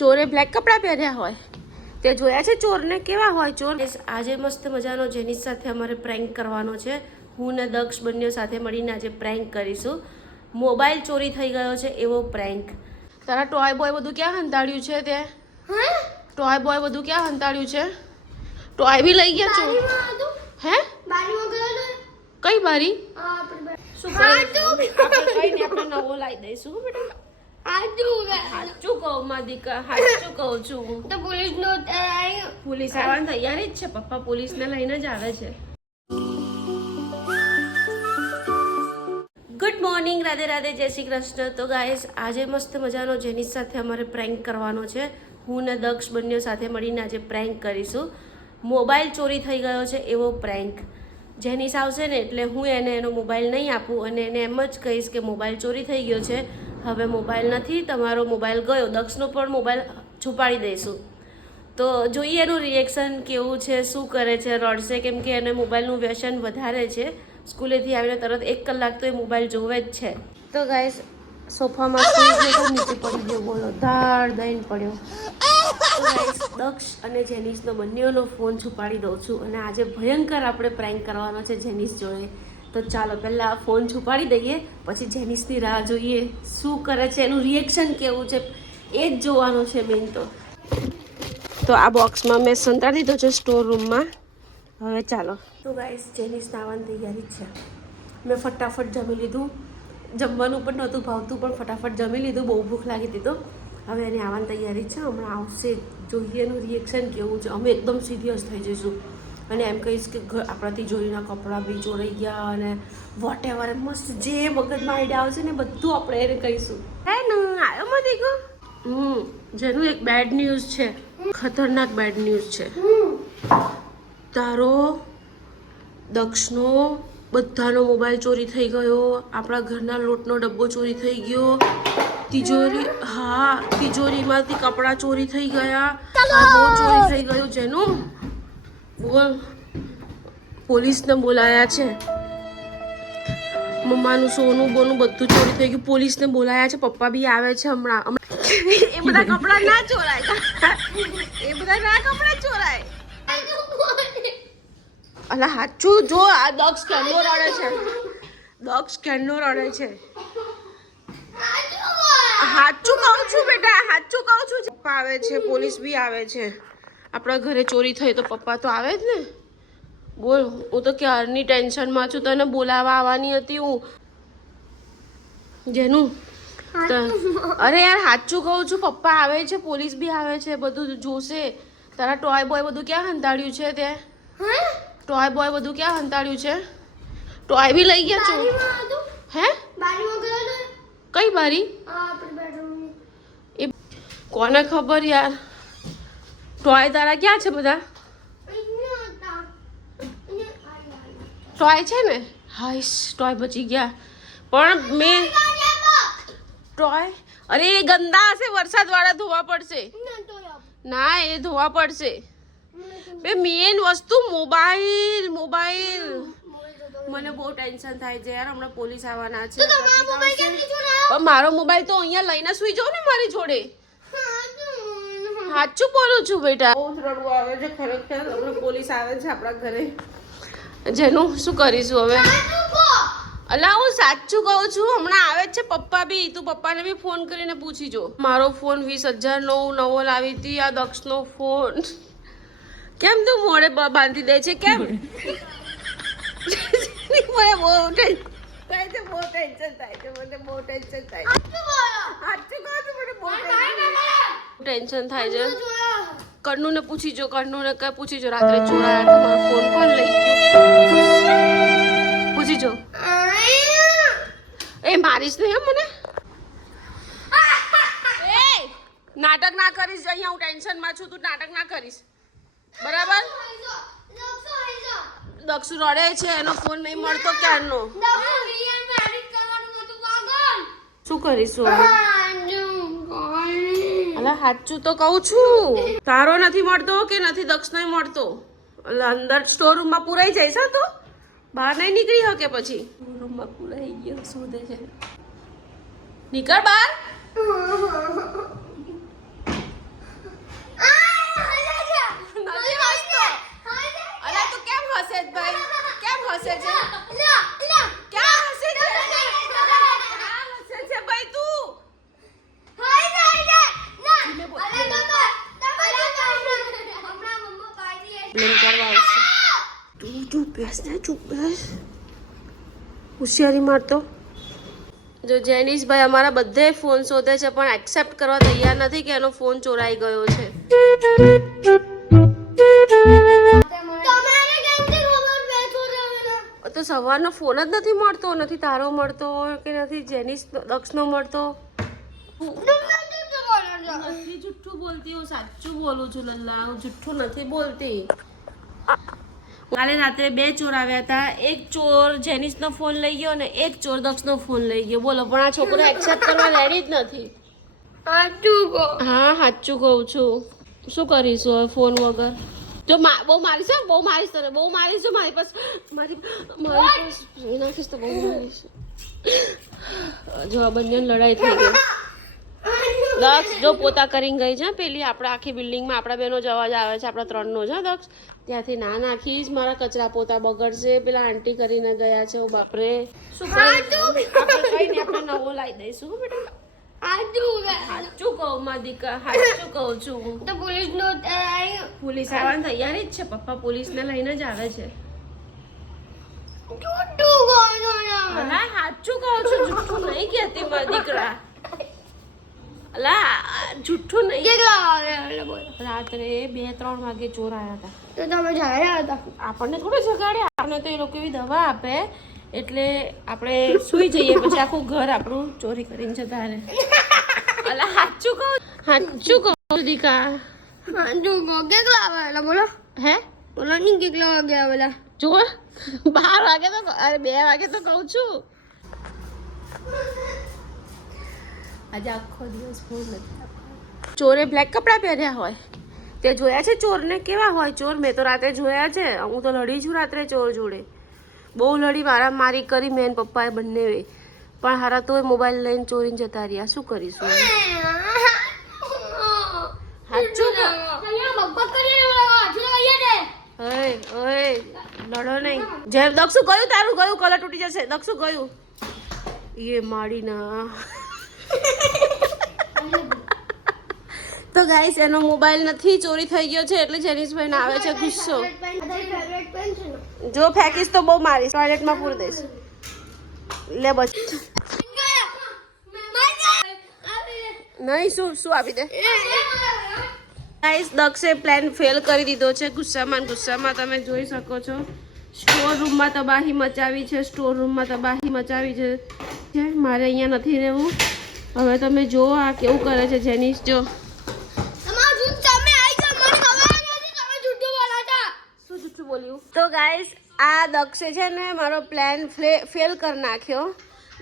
ચોરે બ્લેક કપડાં પહેર્યા હોય તે જોયા છે ચોરને કેવા હોય ચોર. આજે મસ્ત મજાનો જેની સાથે અમારે પ્રેન્ક કરવાનો છે. હું ને દક્ષ બંને સાથે મળીને આજે પ્રેન્ક કરીશું. મોબાઈલ ચોરી થઈ ગયો છે એવો પ્રેન્ક. તારા ટોય બોય બધું ક્યાં હંતાડ્યું છે તે? ટોય બોય બધું ક્યાં હંતાડ્યું છે? ટોય બી લઈ ગયા છો? હે કઈ બારી? શું આપણે નવો લાવી દઈશું બેટા. સાચું કહું માદિકા, સાચું કહું છું. તો પોલીસ આવવાની તૈયારી જ છે. પપ્પા પોલીસને લઈને જ આવે છે. ગુડ મોર્નિંગ, રાધે રાધે, જય શ્રી કૃષ્ણ. તો ગાઈસ આજે મસ્ત મજાનો જેની સાથે અમારે પ્રેન્ક કરવાનો છે. હું ને દક્ષ બંને સાથે મળીને આજે પ્રેન્ક કરીશું. મોબાઈલ ચોરી થઈ ગયો છે એવો પ્રેન્ક. જેનીસ આવશે ને એટલે હું એને એનો મોબાઈલ નહીં આપું અને એને એમ જ કહીશ કે મોબાઈલ ચોરી થઈ ગયો છે, હવે મોબાઈલ નથી, તમારો મોબાઈલ ગયો. દક્ષનો પણ મોબાઈલ છુપાડી દઈશું. તો જોઈએ એનું રિએક્શન કેવું છે, શું કરે છે, રડશે કેમ કે એને મોબાઈલનું વ્યસન વધારે છે. સ્કૂલેથી આવીને તરત 1 કલાક તો એ મોબાઈલ જોવે જ છે. તો ગાઈસ સોફામાં નીચે પડી ગયો, બોલો ધાડ દઈને પડ્યો. તો ગાઈસ દક્ષ અને જેનિસનો બંનેનો ફોન છુપાડી દઉં છું અને આજે ભયંકર આપણે પ્રેન્ક કરવાનો છે જેનિસ જોડે. તો ચાલો પહેલાં આ ફોન છુપાડી દઈએ, પછી જેનિસની રાહ જોઈએ શું કરે છે, એનું રિએક્શન કેવું છે એ જ જોવાનું છે મેઇન. તો આ બોક્સમાં મેં સંતાડી દીધો છે સ્ટોર રૂમમાં. હવે ચાલો. તો ગાઈસ જેનિસ આવવાની તૈયારી જ છે. મેં ફટાફટ જમી લીધું. જમવાનું પણ નહોતું ભાવતું પણ ફટાફટ જમી લીધું, બહુ ભૂખ લાગી હતી. તો હવે એની આવવાની તૈયારી છે, હમણાં આવશે. જોઈએ એનું રિએક્શન કેવું છે. અમે એકદમ સિરિયસ થઈ જઈશું અને એમ કહીશ કે આપણાથી જોઈના કપડાં બી ચોરાઈ ગયા અને વોટ એવર મસ્ત જે મગજમાં આઈડિયા આવશે ને બધું આપણે એને કહીશું. હે ને આવ્યો માં દેખો. જેનું એક બેડ ન્યૂઝ છે, ખતરનાક બેડ ન્યૂઝ છે. તારો દક્ષનો બધાનો મોબાઈલ ચોરી થઈ ગયો, આપણા ઘરના લોટનો ડબ્બો ચોરી થઈ ગયો, તિજોરી, હા તિજોરીમાંથી કપડાં ચોરી થઈ ગયા, આ બહુ ચોરી થઈ ગયું. જેનું બોલ, પોલીસને બોલાયા છે. મમ્માનું સોનું બોનું બધું ચોરી થઈ ગયું, પોલીસને બોલાયા છે. પપ્પા બી આવે છે હમણાં. એ બધા કપડાં ના ચોરાય, એ બધા ના કપડાં ચોરાય. અલા સાચું જો, આ દક્ષ કેનો રડે છે, દક્ષ કેનો રડે છે. સાચું કહું છું બેટા, સાચું કહું છું. પપ્પા આવે છે, પોલીસ બી આવે છે. આપણા ઘરે ચોરી થઈ તો પપ્પા તો આવે જ ને. બોલ, હું તો ક્યારની ટેન્શનમાં છું, તને બોલાવવા આવવાની હતી હું. જેનું અરે યાર સાચું કહું છું, પપ્પા આવે છે, પોલીસ બી આવે છે, બધું જોશે. તારા ટોય બોય બધું ક્યાં હંતાડ્યું છે તે? ટોય બોય બધું ક્યાં હંતાડ્યું છે? ટોય બી લઈ ગયા છો? હે કઈ બારી? એ કોને ખબર યાર. ટોય તારા ક્યાં છે બધા? ટોય છે ને? હાઈશ, ટોય બચી ગયા. પણ મેં ટોય, અરે એ ગંદા હશે, વરસાદ વાળા ધોવા પડશે. ના એ ધોવા પડશે. બે મેન વસ્તુ મોબાઈલ. મોબાઈલ મને બહુ ટેન્શન થાય છે યાર. હમણાં પોલીસ આવવાના છે. પણ મારો મોબાઈલ તો અહીંયા લઈને સુઈ જાઉં ને મારી જોડે. સાચું બોલું છું બેટા. બહુ રડવું આવે છે ખરેખર. હમણાં પોલીસ આવે છે આપણા ઘરે. જેનું શું કરીશું હવે? અલા હું સાચું કહું છું, હમણાં આવે જ છે પપ્પા બી. તું પપ્પાને બી ફોન કરીને પૂછી જો. મારો ફોન 20,000 નવો લાવી હતી, આ દક્ષનો ફોન. કેમ તું મોડે બાંધી દે છે કેમ? મને બહુ ટેન્શન થાય છે, મને બહુ ટેન્શન થાય છે. સાચું કહું છું, મને બહુ ટેન્શન થાય છે. કન્નુને પૂછી જો, કન્નુને કઈ પૂછી જો, રાત્રે ચોરાયા તમારો ફોન કોણ લઈ ગયો? પૂછી જો. એ મારીશ નહીં મને. એ નાટક ના કરીશ, અહીંયા હું ટેન્શનમાં છું, તું નાટક ના કરીશ, બરાબર? દક્ષુ રડે છે, એનો ફોન નહીં મળતો ક્યારનો. શું કરીશું હવે? અલા સાચું તો કહું છું, તારો નથી મળતો કે નથી દક્ષનો મળતો. અંદર સ્ટોર રૂમમાં પુરાઈ જઈશ. તો બહાર નહીં નીકળી શકે પછી. રૂમમાં પુરાઈ ગયો, શોધે છે. નીકળ બહાર. બેસ ને ચૂપ બેસ, હોશિયારી મારતો. જો જેનિશભાઈ અમારા બધે ફોન શોધે છે પણ એક્સેપ્ટ કરવા તૈયાર નથી કે એનો ફોન ચોરાઈ ગયો છે. તો સવારનો ફોન જ નથી મળતો, નથી તારો મળતો કે નથી જેનિશ દક્ષનો મળતો. નથી જુઠ્ઠું બોલતી, હું સાચું બોલું છું લલ્લા, હું જુઠ્ઠું નથી બોલતી. કાલે રાત્રે 2 ચોર આવ્યા હતા. એક ચોર જેનિશનો ફોન લઈ ગયો ને એક ચોર દક્ષનો ફોન લઈ ગયો. બોલો, પણ આ છોકરો એક્સેપ્ટ કરવા રેડી જ નથી. હા સાચું કહું છું. શું કરીશું હવે ફોન વગર? જો બહુ મારીશ, બહુ મારીશ તને, બહુ મારીશ. જો મારી પાસે મારી નાખીશ તો બહુ મારીશ. જો આ બંને લડાઈ થઈ ગઈ. દક્ષ જો પોતા કરીને ગઈ છે પેલી આપણા આખી બિલ્ડિંગમાં આપણા બેનો જ અવાજ આવે છે, આપણા 3નો છે દક્ષ. ત્યાંથી ના નાખીશ, મારા કચરા પોતા બગડશે. પેલા આંટી કરીને ગયા છે. ઓ બાપરે, શું આપણે કઈ નહીં, આપણે નવો લાવી દઈશું બેટા. સાચું કહું માં દીકા, સાચું કહું છું. તો પોલીસ આવવાની તૈયારી જ છે. પપ્પા પોલીસને લઈને જ આવે છે. સાચું કહું છું, જુઠ્ઠું નહીં કહેતી માં દીકરા. જુઠ્ઠું નહીં. રાત્રે 2-3 વાગે ચોર આવ્યા હતા. તો તમે જગાડ્યા હતા? આપણને થોડું જગાડ્યા, આપણને તો એ લોકો એવી દવા આપે એટલે આપણે સુઈ જઈએ, પછી આખું ઘર આપણું ચોરી કરીને જતા રહે. સાચું કહું, સાચું કહું દીકા. કેટલા આવેલા બોલો? હે બોલો નહીં, કેટલા વાગે આવેલા? જો 12 વાગે તો, અરે 2 વાગે તો કહું છું. આજે આખો દિવસ ફોન નથી. ચોરે બ્લેક કપડાં પહેર્યા હોય તે જોયા છે ચોરને? કેવા હોય ચોર? મેં તો રાત્રે જોયા છે. હું તો લડી છું રાત્રે ચોર જોડે, બહુ લડી, મારી કરી મેં પપ્પાએ બંને. પણ હારા તો મોબાઈલ લઈને ચોરીને જતા રહ્યા. શું કરીશું? લડો નહીં. જેમ દક્ષું ગયું, તારું ગયું, કલર તૂટી જશે. દક્ષું ગયું એ માડીના. તો ગાઈસ એનો મોબાઈલ નથી, ચોરી થઈ ગયો છે એટલે જેનિશભાઈ ને આવે છે ગુસ્સો. જો ફેંકીશ તો બહુ મારીશ, ટોયલેટમાં પૂરી દઈશ. લે બચ નહીં, શું આપી દે. ગાઈસ દક્ષે પ્લાન ફેલ કરી દીધો છે. ગુસ્સામાં તમે જોઈ શકો છો. સ્ટોર રૂમમાં તબાહી મચાવી છે, સ્ટોર રૂમમાં તબાહી મચાવી છે. મારે અહીંયા નથી રહેવું. હવે તમે જો આ કેવું કરે છે જેનિશ. જો તો ગાઈસ આ દક્ષે છે ને મારો પ્લાન ફેલ કરી નાખ્યો.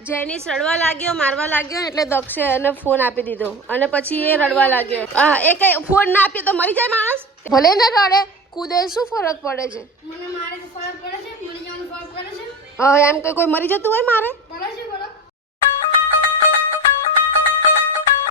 જેનિશ રડવા લાગ્યો, મારવા લાગ્યો ને એટલે દક્ષે એને ફોન આપી દીધો અને પછી એ રડવા લાગ્યો. એ કઈ ફોન ના આપીએ તો મરી જાય માણસ? ભલે ને રડે કૂદે, શું ફરક પડે છે? એમ કોઈ મરી જતું હોય મારે?